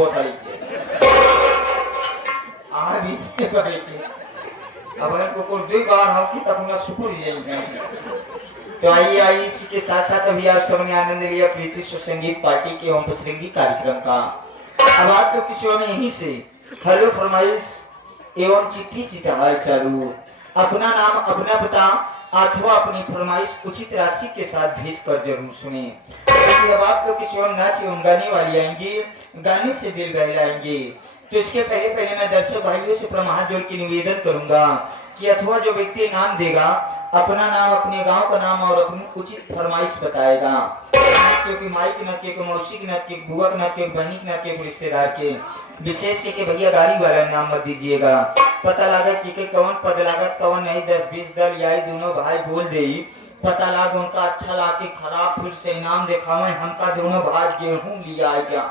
भोसड़ी के आ भी पड़े के अब इनको को दो बार हम की तब ना सुकून जाएंगे। तो आइए इसी के साथ साथ अभी आप सबने आनंद लिया प्रीति संगीत पार्टी के ओम पचरंगी कार्यक्रम का। अब आप लोग किसी में यहीं से हेलो फरमाइश एवं चिट्ठी चिट्ठा चालू अपना नाम अपना पता अथवा अपनी फरमाइश उचित राशि के साथ भेज कर जरूर सुने। क्योंकि अब आप लोग किसी और नाच एवं गाने वाली आएंगे, गाने से दिल बहलाएंगे। तो इसके पहले मैं दर्शक भाइयों से अपना हाथ जोड़ के निवेदन करूंगा कि अथवा जो व्यक्ति नाम देगा अपना नाम, अपने गांव का नाम और अपनी उचित फरमाइश बताएगा। क्योंकि माई के न के मौसी के न के बुआ के न के बहनी के न के रिश्तेदार के विशेष के भैया गाड़ी वाला नाम मत दीजिएगा। पता लगा कि कौन पद लागत कौन नहीं 10-20 दल या दोनों भाई बोल दे पता लाग उनका अच्छा लाके खराब फिर से इनाम दिखावे हमका दोनों भाई गेहूं लिया आया।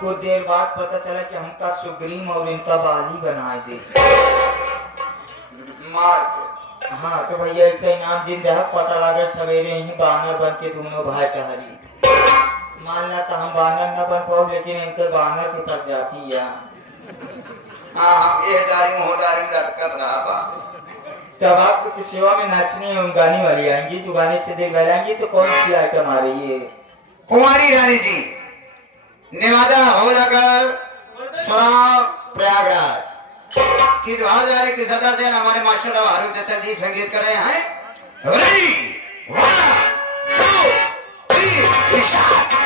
कुछ देर बाद पता चला कि हमका सुग्रीम और इनका बाली बनाए दे मार। हाँ तो भैया ऐसे इनाम दिन दे पता लगा सवेरे ही बानर बन के दोनों भाई टहरी। मान ला तो हम बानर न बन पाओ लेकिन इनके बानर की प्रजाति है। हाँ ये डारी हो डारी लटकत रहा बा। जब आपको सेवा में नाचने एवं गाने वाली आएंगी जो गाने से देख गलाएंगी तो कौन सी आइटम आ रही है? कुमारी रानी जी नेवादा होलागढ़ सोनाव प्रयागराज की बाहर की सदा से हमारे मास्टर हारू चाचा जी संगीत कर रहे हैं। Ready 1 2 3 start.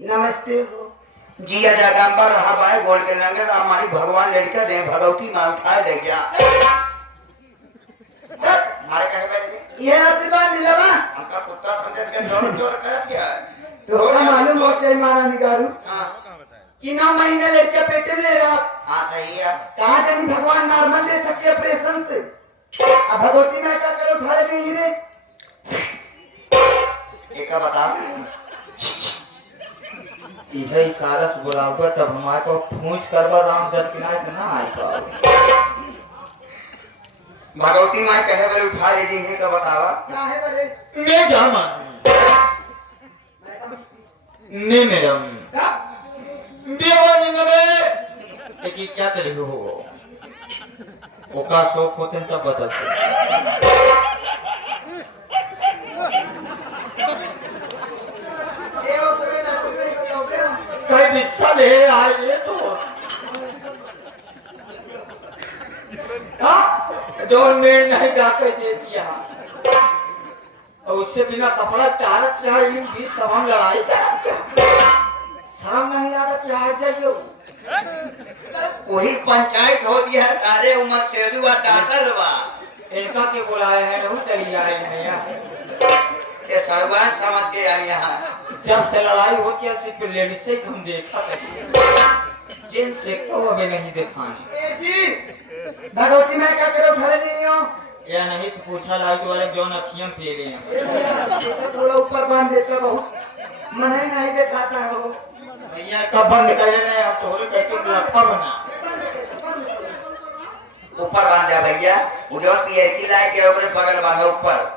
नमस्ते जी अजागंबर रहा भाई गोल के लंगे हमारी भगवान लड़का दे भगवती मां उठाए दे गया मारे कहे भाई ये आशीर्वाद मिलवा हमका कुत्ता समझ के जोर जोर कर दिया तो मालूम हो चाहिए मारा निकालू। हां कि 9 महीने लड़का पेट में ले रहा। हां सही है। कहां जानी भगवान नॉर्मल ले सके ऑपरेशन से अब भगवती मैं क्या करो उठा ले गई रे एक बता इहे इशारा से बुलाऊंगा तब हमारे को फूंस करवा राम 10 किनारे से ना आएगा। भगवती मां कहे बोले उठा ले दी है तो बतावा क्या है बरे मैं जामा मैं मैडम बेवानी में लेकिन क्या करे हो ओका शौक होते तब बता बिस्सा ले आए तो जो ने नहीं जाके दे दिया और उससे बिना कपड़ा चारत क्या इन भी सवाल लड़ाई शर्म नहीं आता क्या आ जाइयो वही पंचायत होती है सारे उम्र से दुआ डाकर बा इनका के बुलाए हैं वो चली आए हैं यार ये सरवान समझ के आई यहाँ जब से लड़ाई होती है सिर्फ लेडीज से हम देखा करते जिन से तो अभी नहीं दिखाने जी भगवती मैं क्या करो घर नहीं हो या नहीं से पूछा लाइट वाले जो नखियां पे ले हैं थोड़ा ऊपर बांध देता बहुत मन ही नहीं दिखाता है वो भैया कब बंद कर लेने अब थोड़े कहते लटका बना ऊपर बांध दिया भैया उधर पियर की लाइट के ऊपर बगल बांधा ऊपर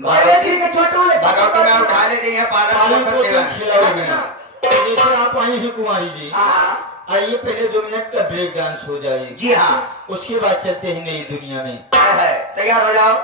भगवती के छोटू भगवती में उठा ले दी है पालन पोषण खिलाओगे जैसे आप आई हैं कुमारी जी हाँ आइए पहले 2 मिनट का ब्रेक डांस हो जाए। जी हाँ उसके बाद चलते हैं नई दुनिया में। तैयार हो जाओ।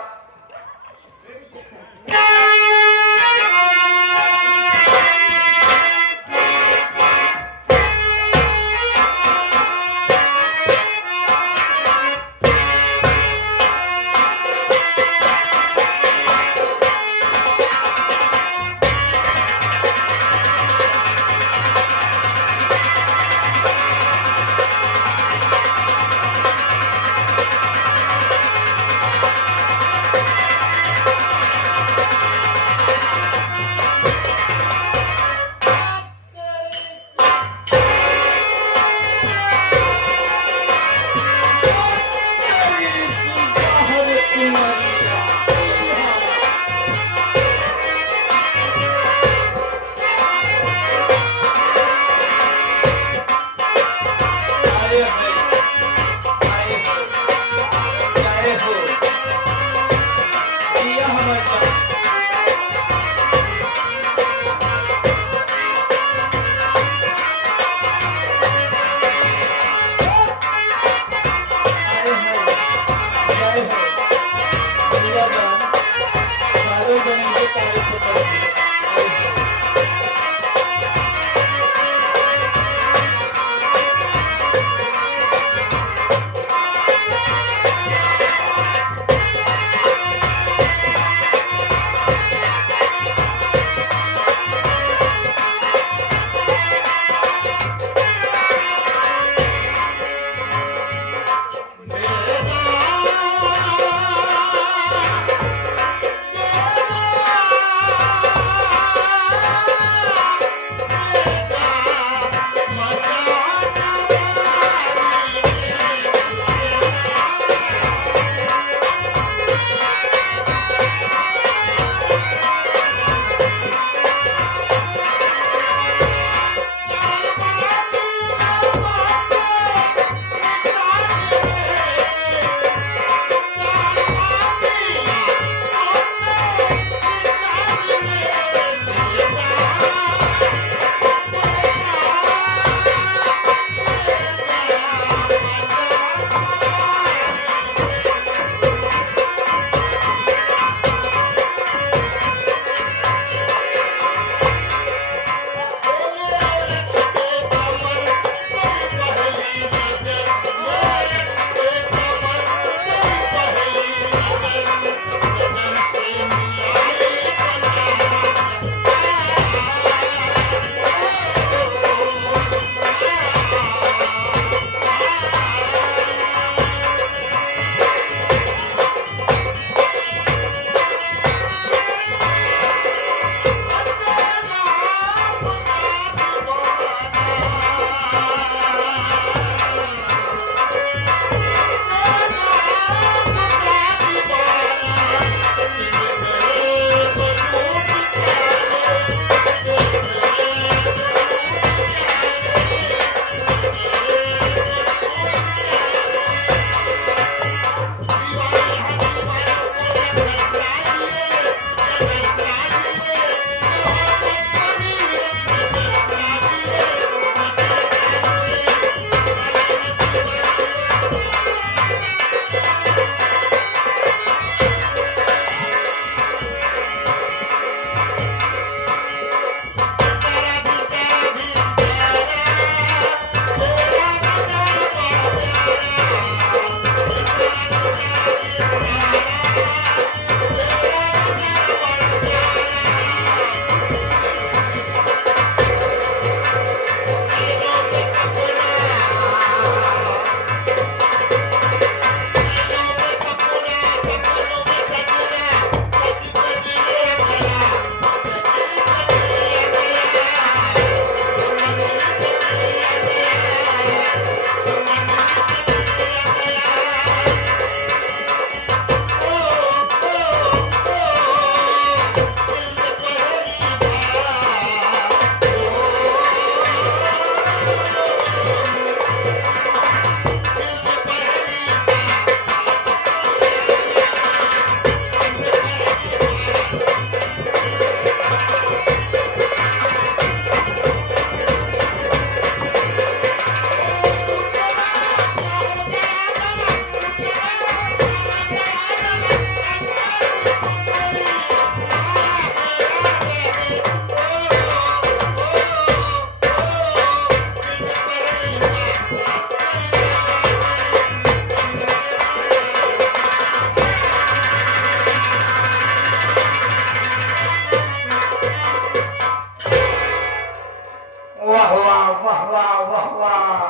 वाह वाह वाह वाह,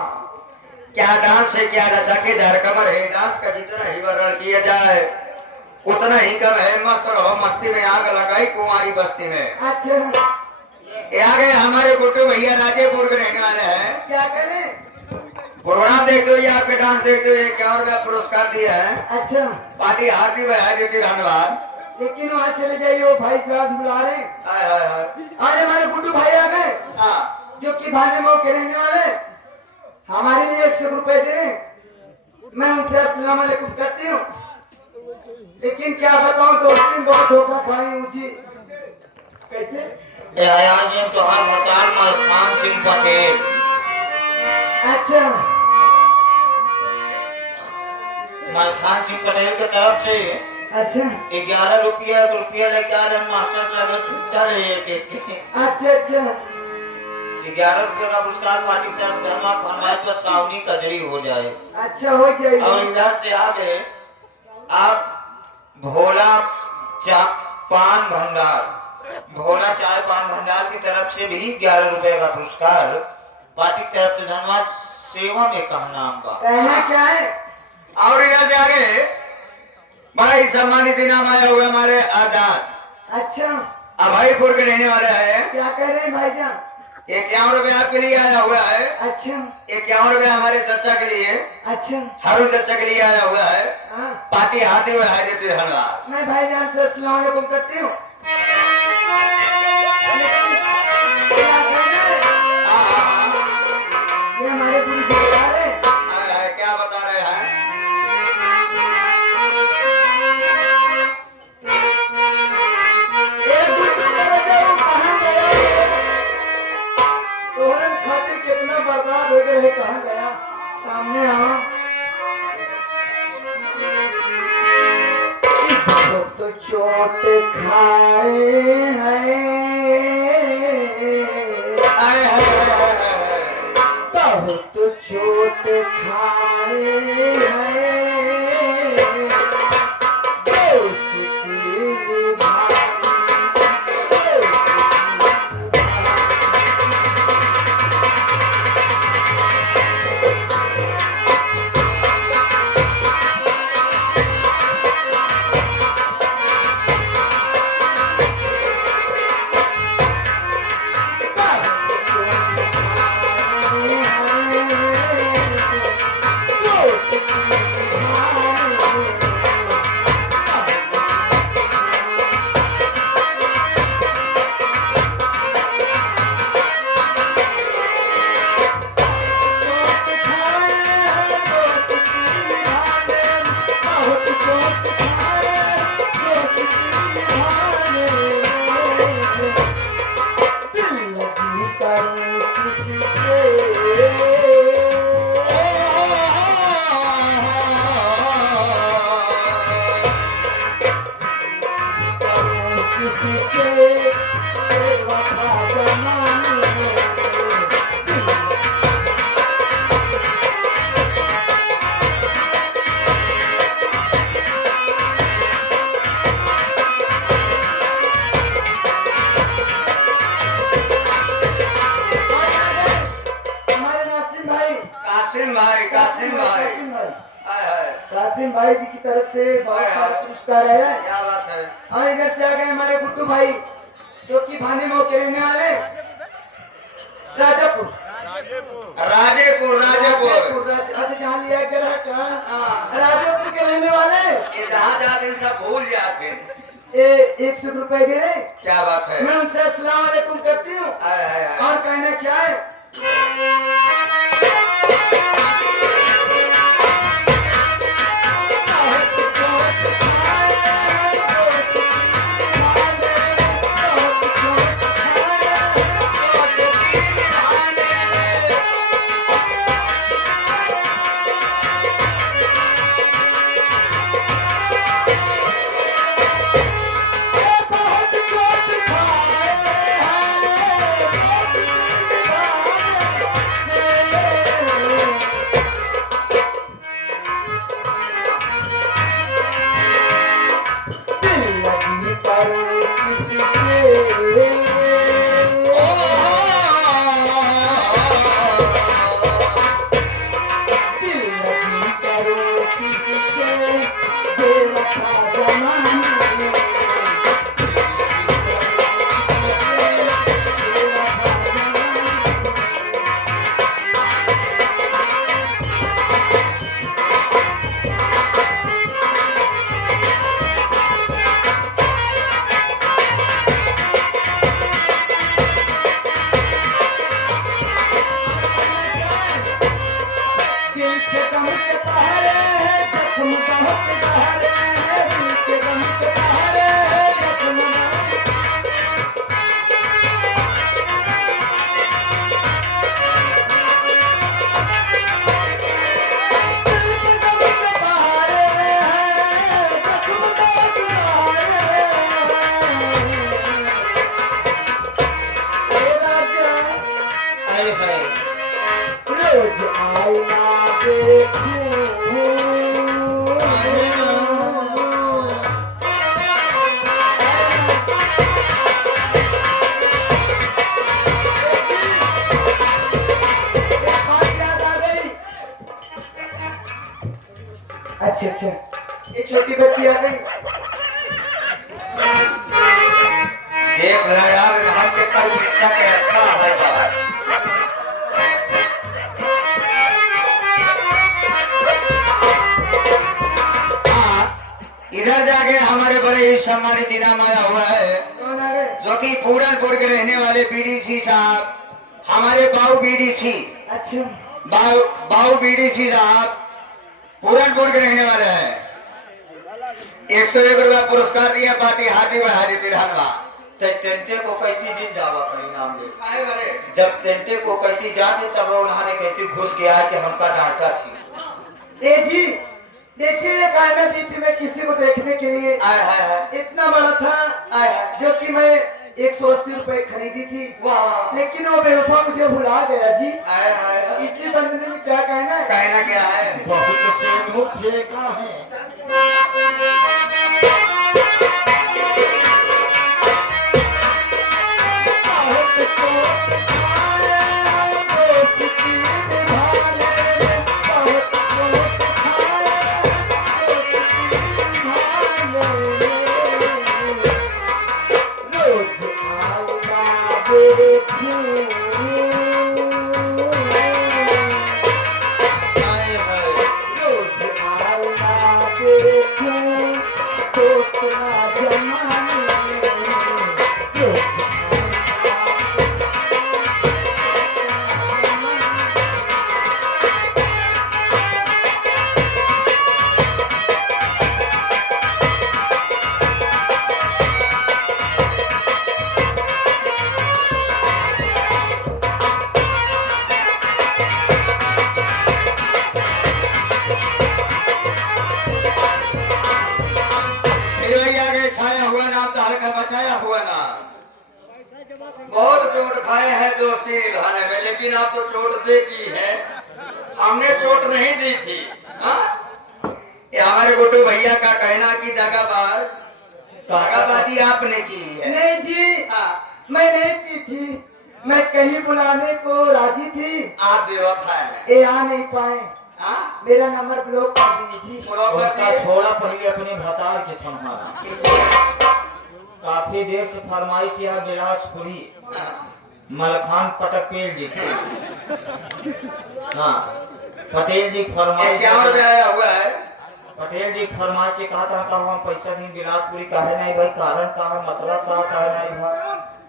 क्या डांस है, क्या लचकेदार कमर है। डांस का जितना ही वर्णन किया जाए उतना ही कम है। मस्त रहो मस्ती में, आग लगाई कुंवारी बस्ती में। अच्छा ये आ गए हमारे गुड्डू भैया, राजेपुर के रहने वाले हैं। क्या करें? प्रोग्राम देखते हुए, आपके डांस देखते हुए 51 रुपया पुरस्कार दिया है। अच्छा, पार्टी हार्दिक बधाई देती है, धन्यवाद। लेकिन वहाँ चले जाइए, वो भाई साहब बुला रहे हैं। हाय हाय हाय। आज हमारे गुड्डू भाई आ गए, हाँ, जो कि भाने मोह के रहने वाले, हमारे लिए 100 रुपए दे रहे हैं। मैं उनसे अस्सलाम वालेकुम करती हूँ, लेकिन क्या बताऊँ, दोस्त दिन बहुत धोखा खाई मुझे। कैसे? तो हर मकान मलखान सिंह पटेल। अच्छा, मलखान सिंह पटेल की तरफ से अच्छा 11 रुपया लेके आ रहे हैं। मास्टर को लगे छुट्टा रहे अच्छा अच्छा 11 रुपये का पुरस्कार पार्टी की तरफ धर्मा फरमाइश पर सावनी कजरी हो जाए। अच्छा हो जाएगी। और इधर से आ गए आप भोला पान भंडार, भोला चाय पान भंडार की तरफ से भी 11 रुपए का पुरस्कार पार्टी की तरफ से धन्यवाद। सेवा में कहना का कहना क्या है? और इधर से आगे बड़ा ही सम्मानित इनाम आया हुआ हमारे आजाद अच्छा, अभयपुर के रहने वाले हैं। क्या कह रहे हैं भाईजान? 51 रुपए आपके लिए आया हुआ है। अच्छा 51 रुपए हमारे चचा के लिए, अच्छा, हरू चचा के लिए आया हुआ है। हाँ, पार्टी हार्दिक बधाई देती है, धन्यवाद। मैं भाईजान से अस्सलाम वालेकुम करती हूँ। क्या कहना है? ये हमारे गुरु जी बता रहे हैं। क्या बता रहे हैं? एक गुड्डू मेरा जाओ कहाँ गया? तोहरन खातिर कितना बर्बाद हो गए है, कहाँ गया? सामने आवा। बहुत चोट खाए हैं, बहुत चोट खाए हैं, दोस्ती निभाई, कासिम भाई जी की तरफ से बहुत सारा पुरस्कार है। क्या बात है? और इधर से आ गए हमारे गुड्डू भाई, जो कि भाने मोह के रहने वाले राजापुर। अच्छा, जहाँ लिया गया का राजापुर के रहने वाले, ये जहाँ जाते सब भूल जाते। 100 रुपए दे रहे। क्या बात है? मैं उनसे अस्सलाम वालेकुम करती हूँ। और कहना क्या है? देख रहा यार हम के कल हिस्सा के रखा है बात। इधर जाके हमारे बड़े ही सम्मानित इनाम आया हुआ है जो कि पूरनपुर के रहने वाले बीडीसी साहब, हमारे बाऊ बीडीसी। अच्छा बाऊ बीडीसी साहब पूरनपुर के रहने वाले हैं। 101 रुपया पुरस्कार दिया पार्टी हाथी बहारी धन्यवाद। टेंटे को कैसी चीज जावा परिणाम ले आए बारे जब टेंटे को कैसी जाती तब उन्होंने कहती घुस गया है कि हमका डांटा थी। ए जी देखिए कायना जी थी मैं किसी को देखने के लिए आए हाय इतना बड़ा था आए जो कि मैं 180 रुपए खरीदी थी, वाह लेकिन वो बेवफा मुझे भुला गया जी। आए हाय इसी बंदे में क्या कहना है? कहना क्या है बहुत से मुझे का है आए हाय फिर वही आगे छाया हुआ नाम तो हल्का बचाया हुआ नाम। बहुत चोट खाए हैं दोस्ती निभाने में, लेकिन आप तो चोट दे की है, हमने चोट नहीं दी थी। हाँ? ये हमारे गुड्डू भैया का कहना कि दागाबाजी आपने की है। नहीं जी हाँ, मैं नहीं की थी, मैं कहीं बुलाने को राजी थी, आप बेवफा हैं। ये आ नहीं पाए। हाँ? मेरा नंबर ब्लॉक कर दीजिए। ब्लॉक कर उनका दिए। छोड़ा पड़ी अपने भतार के संभाला। काफी देर से फरमाइश या बिलासपुरी हाँ। मलखान पटक पेल जी थे। हाँ पटेल जी ये फरमाइश क्या और आया हुआ है? पटेल जी फरमाइश से कहा था हम पैसा नहीं बिलासपुरी कहे नहीं भाई कारण का है मतलब का कहे नहीं भाई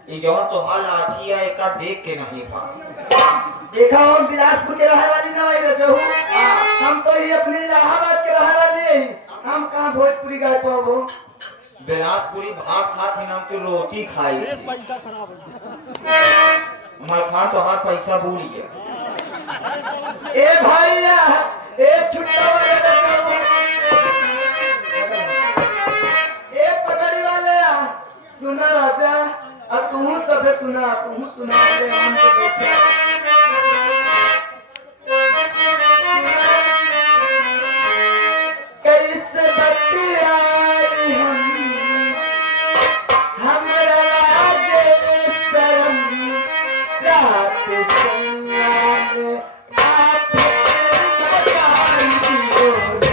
ये जो तो हाल आठी है एका देख के नहीं भाई देखा हम बिलासपुर के रहने वाली ना वही रजहू। हम तो ही अपने इलाहाबाद के रहने वाले ही, हम कहाँ भोजपुरी गाय पाओ। बिलासपुरी भात खा थी नाम की रोटी खाई थी। मलखान तो हर पैसा भूल गया। ए भैया ए छुट्टा वाले रजहू, ए पगड़ी वाले सुना राजा अब तू सब सुना रे हम तो बैठे। कैसे बतियाई हमरा आगे शर्म रात संयान आप बताई दियो रे।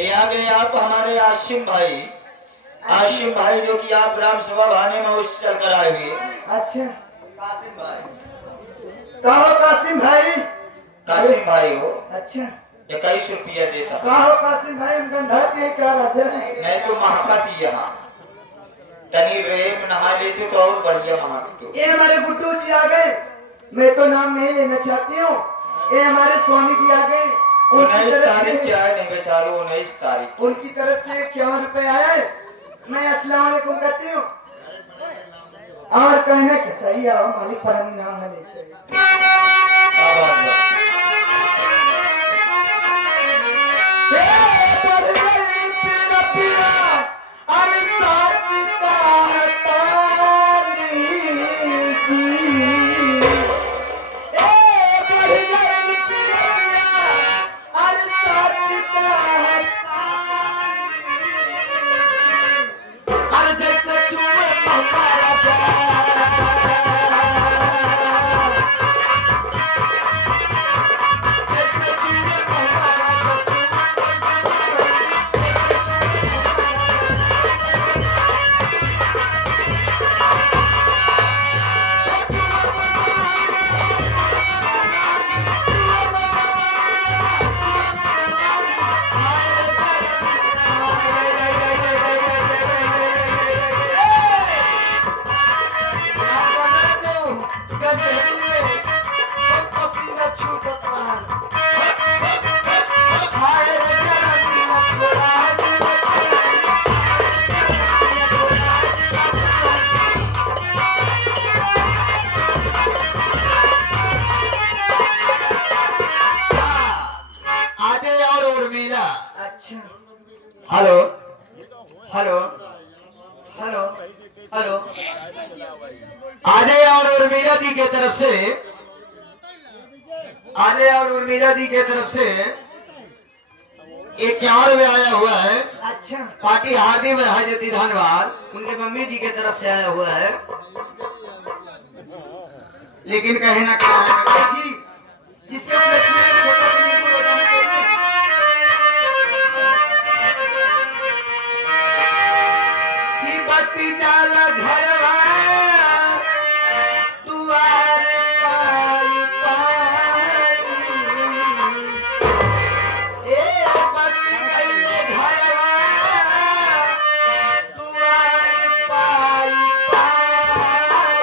ये आ गए आप हमारे आसिम भाई। आसिम भाई जो कि आप ग्राम सभा भाने में उस चल कर आए हुए। अच्छा कासिम भाई। कहो कासिम भाई। कासिम भाई हो, अच्छा 21 रुपया देता। कहो कासिम भाई, हम गंधा के क्या राजा। मैं तो महकती यहाँ तनी रेम नहा लेते तो और बढ़िया महकते। ये हमारे गुड्डू जी आ गए, मैं तो नाम नहीं लेना चाहती हूँ। ये हमारे स्वामी जी आ गए, उनकी 19 तरफ तारीख से- क्या है नहीं बेचारो, 19 तारीख। उनकी तरफ से 51 रुपए आया है। मैं अस्सलाम वालेकुम करती हूँ। और कहना कि सही आओ, मालिक फरानी नाम न ले चाहिए। क्या बात है? अच्छा hello hello hello hello. Ajay और उर्मिला जी के तरफ से, अजय और उर्मिला जी के तरफ से 51 में आया हुआ है। अच्छा पार्टी हार्दिक बधाई, धन्यवाद। उनके मम्मी जी के तरफ से आया हुआ है, लेकिन कहीं ना कहीं जी, जिसके प्रश्न में छोटा सा नींबू लगाना चाहिए। कि बत्ती जाला घरवा दुआर पाई पाई। ए बत्ती गइले घरवा दुआर पाई पाई।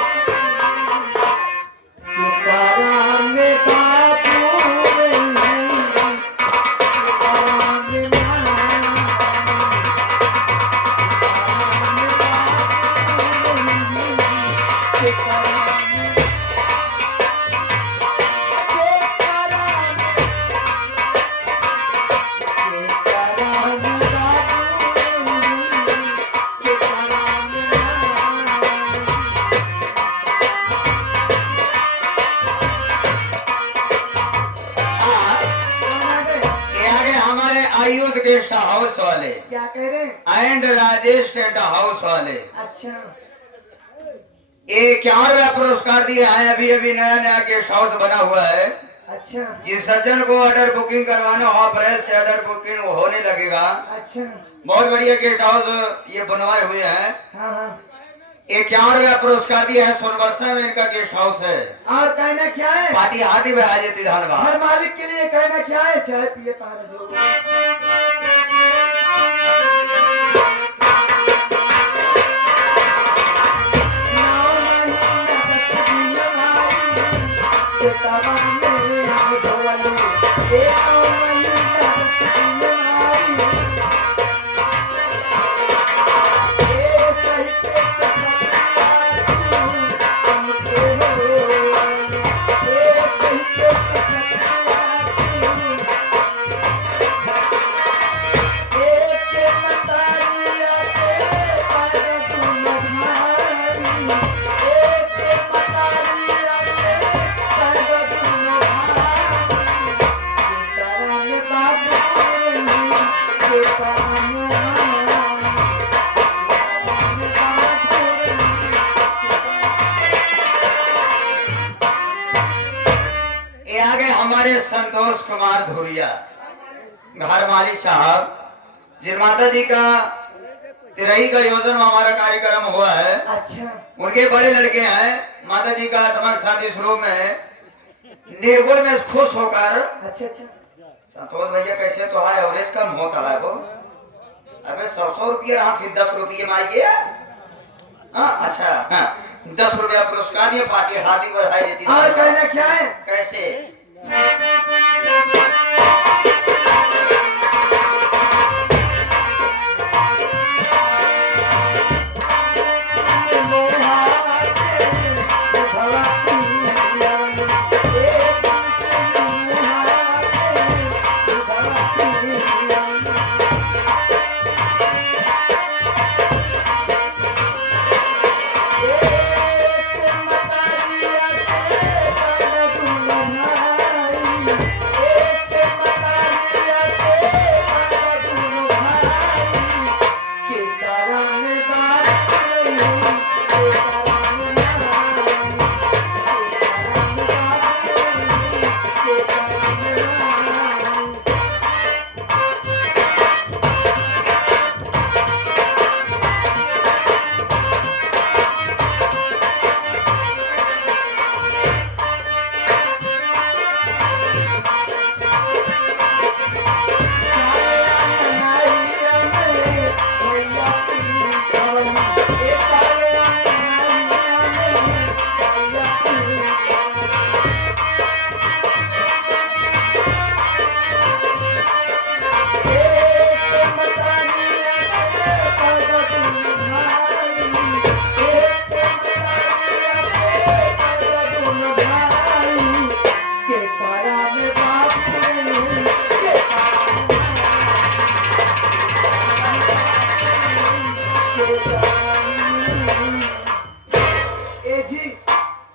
तुकारा में बापू रही, तुकारा में ये आगे हमारे आयुष गेस्ट हाउस वाले क्या कह रहे हैं? एंड राजेश टेंट हाउस वाले अच्छा ये 51वां पुरस्कार दिए हैं। अभी अभी नया नया गेस्ट हाउस बना हुआ है। अच्छा जिस सज्जन को ऑर्डर बुकिंग करवाना हो, अप्रैल से ऑर्डर बुकिंग होने लगेगा। अच्छा बहुत बढ़िया गेस्ट हाउस ये बनवाए हुए हैं। हाँ हाँ। 51वां पुरस्कार दिया है, सोनबरसा में इनका गेस्ट हाउस है। और कहना क्या है? पार्टी हाथी में आ जाती, धन्यवाद। हर मालिक के लिए कहना क्या है? चाय पिए तारे जो ये आगे हमारे संतोष कुमार धुरिया, घर मालिक साहब, जिन माता जी का तिरही का योजन में हमारा कार्यक्रम हुआ है, अच्छा उनके बड़े लड़के हैं। माता जी का तमाम शादी स्वरूप में निर्गुण में खुश होकर अच्छा अच्छा संतोष भैया कैसे तो है एवरेज कम होता है वो। अबे 100 रुपये रहा, फिर 10 रुपये में आइए। हाँ अच्छा, हाँ 10 रुपया पुरस्कार दिया, पार्टी हार्दिक बधाई देती है। और कहना क्या है? कैसे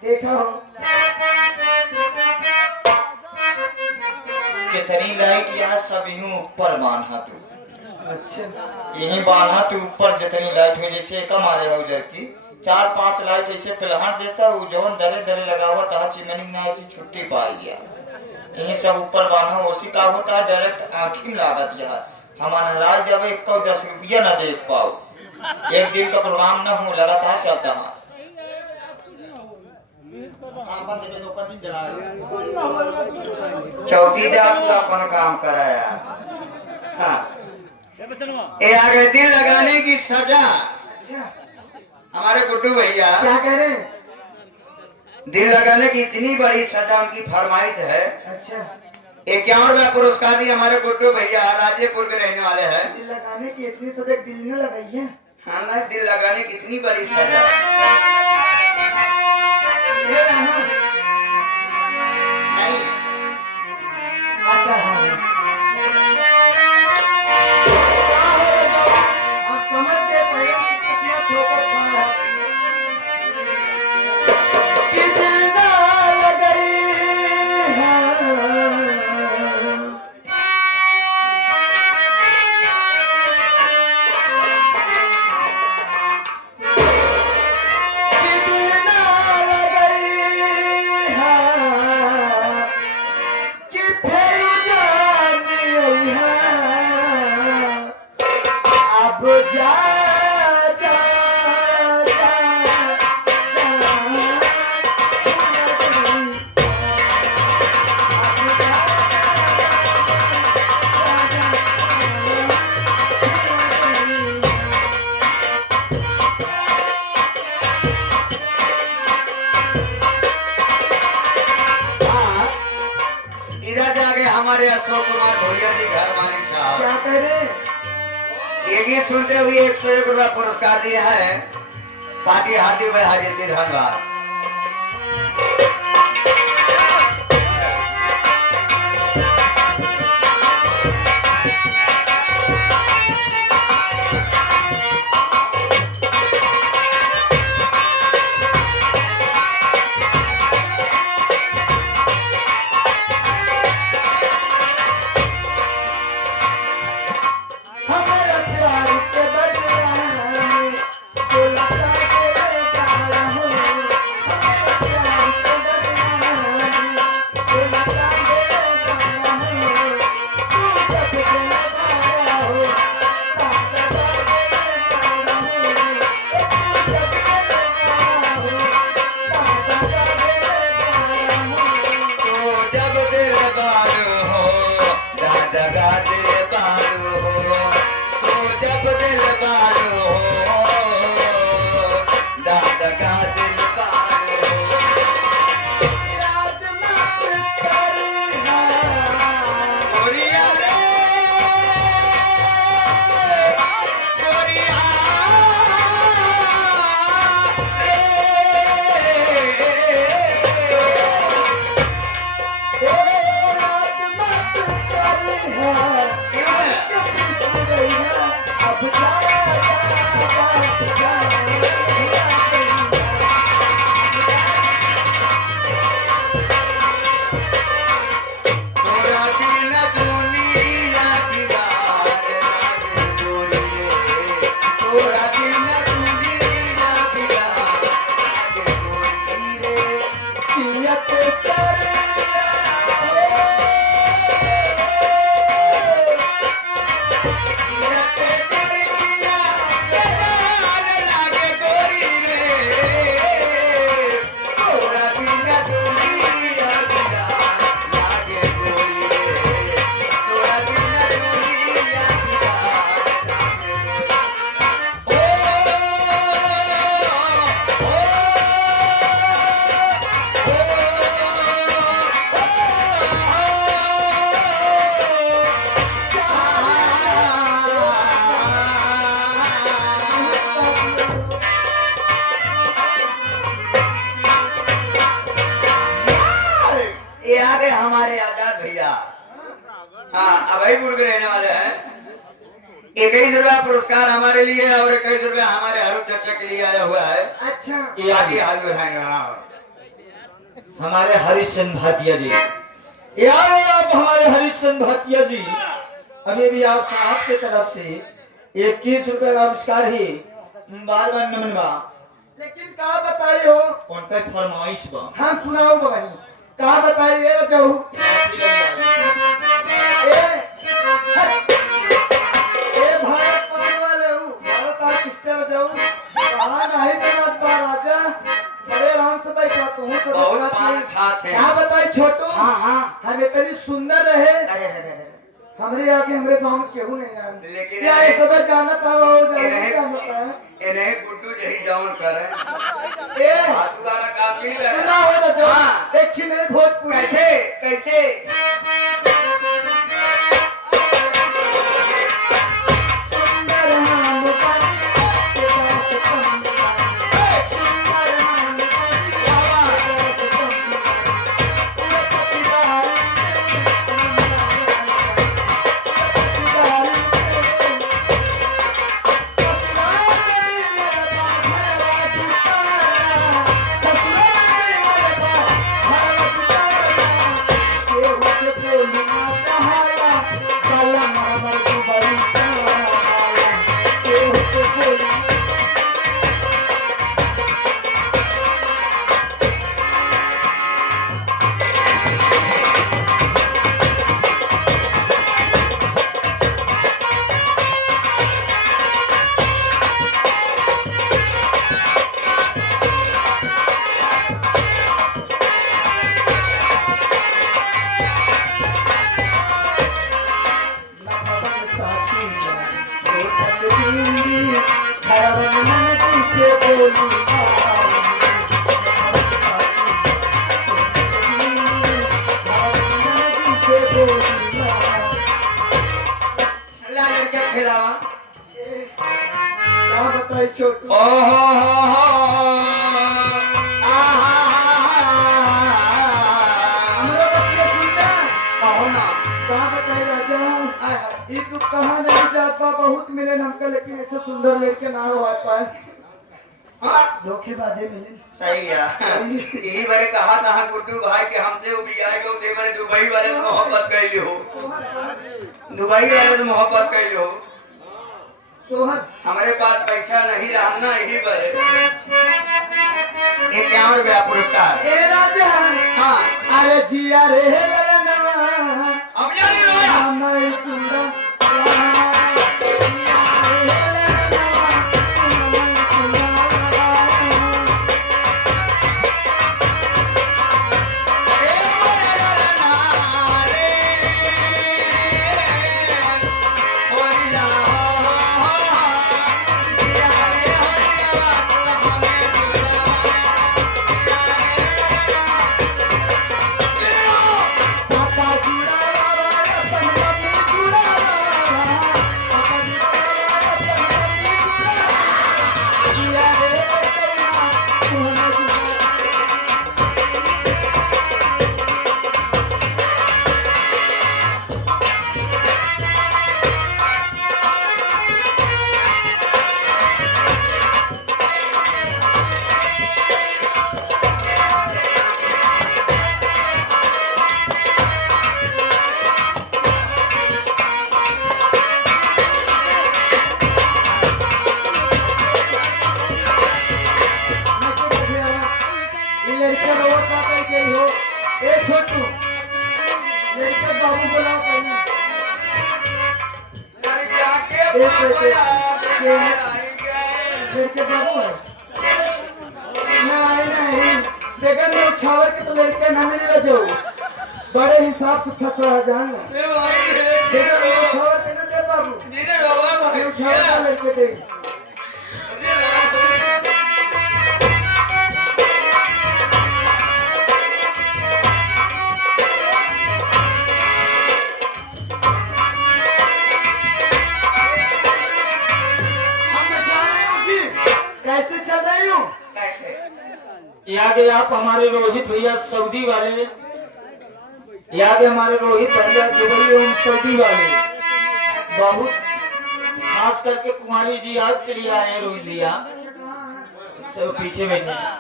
देखा हो कितनी लाइट यहाँ सब यूं ऊपर बांधा तू, अच्छा यही बांधा तू ऊपर जितनी लाइट हो, जैसे एक हमारे है उधर की 4-5 लाइट ऐसे पिलहट देता वो जवन दरे दरे लगा हुआ था चिमनी में ऐसी छुट्टी पा गया। यही सब ऊपर बांधा उसी का होता है, डायरेक्ट आँखी में लगा दिया। हमारा राज जब 10 रुपया न देख पाओ, एक दिन का प्रोग्राम न हो लगातार चलता है। चौकीदार तू अपन काम कराया। हाँ ये आ गए दिल लगाने की सजा। अच्छा हमारे गुड्डू भैया क्या कह रहे हैं? दिल लगाने की इतनी बड़ी सजा उनकी फरमाइश है। अच्छा 51वां पुरस्कार भी हमारे गुड्डू भैया राजेपुर के रहने वाले हैं। दिल लगाने की इतनी सजा दिल ने लगाई है। हाँ ना, दिल लगाने की इतनी बड़ी सजा। ये है ना? नहीं अच्छा हाँ आप समझ गए पहले कि कितना ठोकर खाया है। कि दिल ना लगई है। कि दिल ना लगई है। कि फिर जानी है। अब जा जा इधर जाके हमारे अशोक कुमार ढोलिया जी घर मालिक साहब क्या करें? ये गीत सुनते हुए 101 रुपया पुरस्कार दिए हैं। पार्टी हार्दिक बधाई देती है। धन्यवाद। हमारा प्यार के बदलाने को लगा के जाना हो। हमारा प्यार के बदलाने को लगा के जाना हो। तू जब से लगाया हो भाईपुर के रहने वाले हैं। 21 रुपया पुरस्कार हमारे लिए और 21 रुपया हमारे हरू चाचा के लिए आया हुआ है। अच्छा ये आगे हाल में हमारे हरिश्चंद्र भाटिया जी, यार आप हमारे हरिश्चंद्र भाटिया जी, अभी भी आप साहब की तरफ से 21 रुपए का पुरस्कार ही बार बार नमन बा। लेकिन का बताई हो कौन सा फरमाइश बा? हम सुनाओ बगाई का बताई ये जाऊ ए भारत पाने वाले हूँ भारत ऑर्केस्ट्रा जाऊ कहाँ नहीं देना बा राजा बड़े आराम से बैठा तू तो बहुत पान खा छे। क्या बताई छोटू हाँ हाँ हम इतनी सुंदर रहे अरे अरे अरे हमरे आगे हमरे गांव में केहू नहीं जानते लेकिन क्या ये सब जाना था वो जाना क्या होता है इन्हें गुड्डू यही जवन करे ए हाथ वाला काम नहीं करे। सुना हो ना जो हाँ। देखी नहीं भोजपुरी कैसे कैसे सुंदर नाम का तेरा सुंदर नाम का लाल क्या खिलावा क्या बताई छोटू ओ हो हमरा बतिया सुनता कहो ना कहाँ बताई राजा ये तू कहाँ नहीं जात बा बहुत मिले हमका लेकिन ऐसे सुंदर लड़के ना हो पाए धोखेबाजी मिले सही है यही मैंने कहा था गुड्डू भाई के हमसे वो भी आएगा उसे मैंने दुबई वाले से मोहब्बत कर ली हो दुबई वाले से मोहब्बत कर ली हो सोहन हमारे पास पैसा नहीं रहा ना यही बड़े 51 रुपया पुरस्कार ए राजा हाँ अरे जिया रे ललनवा अब जाने रोया मैं चुंदा लड़का रो पापा के हो ए छोटू लड़का बाबू बोला पहले लड़के बाबू है नहीं देखा मैं छावर के तो लड़के ना मिले जो बड़े हिसाब से फंसा जाएगा देखा मैं छावर के ना दे बाबू मैं छावर का लड़के दे कैसे चल रही हूँ आगे आप हमारे रोहित भैया सऊदी वाले याद है हमारे रोहित भैया दुबई एवं सऊदी वाले बहुत खास करके कुमारी जी याद के लिए आए हैं। रोहित भैया सब पीछे बैठे हैं।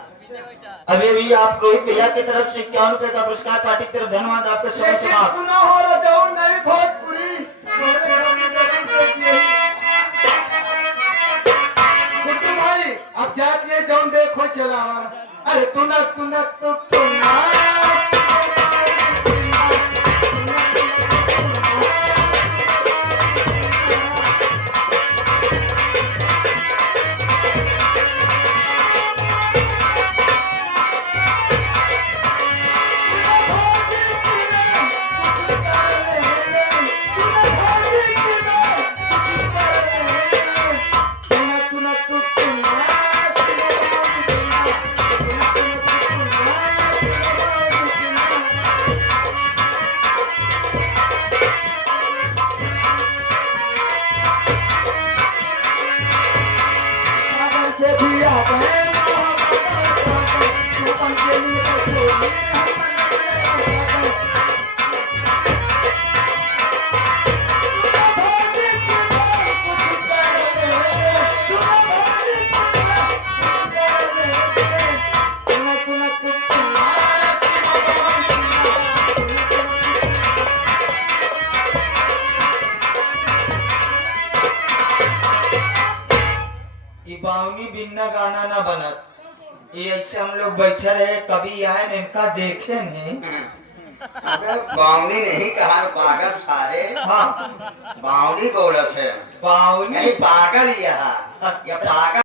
अभी भी आप रोहित भैया की तरफ से 51 रुपए का पुरस्कार पार्टी की तरफ धन्यवाद। आपका समय लेकिन समाप्त। सुना हो रजाऊ नहीं भोजपुरी गुड्डू भाई अब जाती है जौन देखो चलावा। अरे तुनक तुनक तो से भी आता है बावनी बिन्ना गाना ना बनत। ये ऐसे हम लोग बैठे रहे कभी आए न इनका देखे नहीं। अबे बावनी नहीं कहा पागल सारे। हाँ बावनी बोलत है बावनी नहीं पागल। यह पागल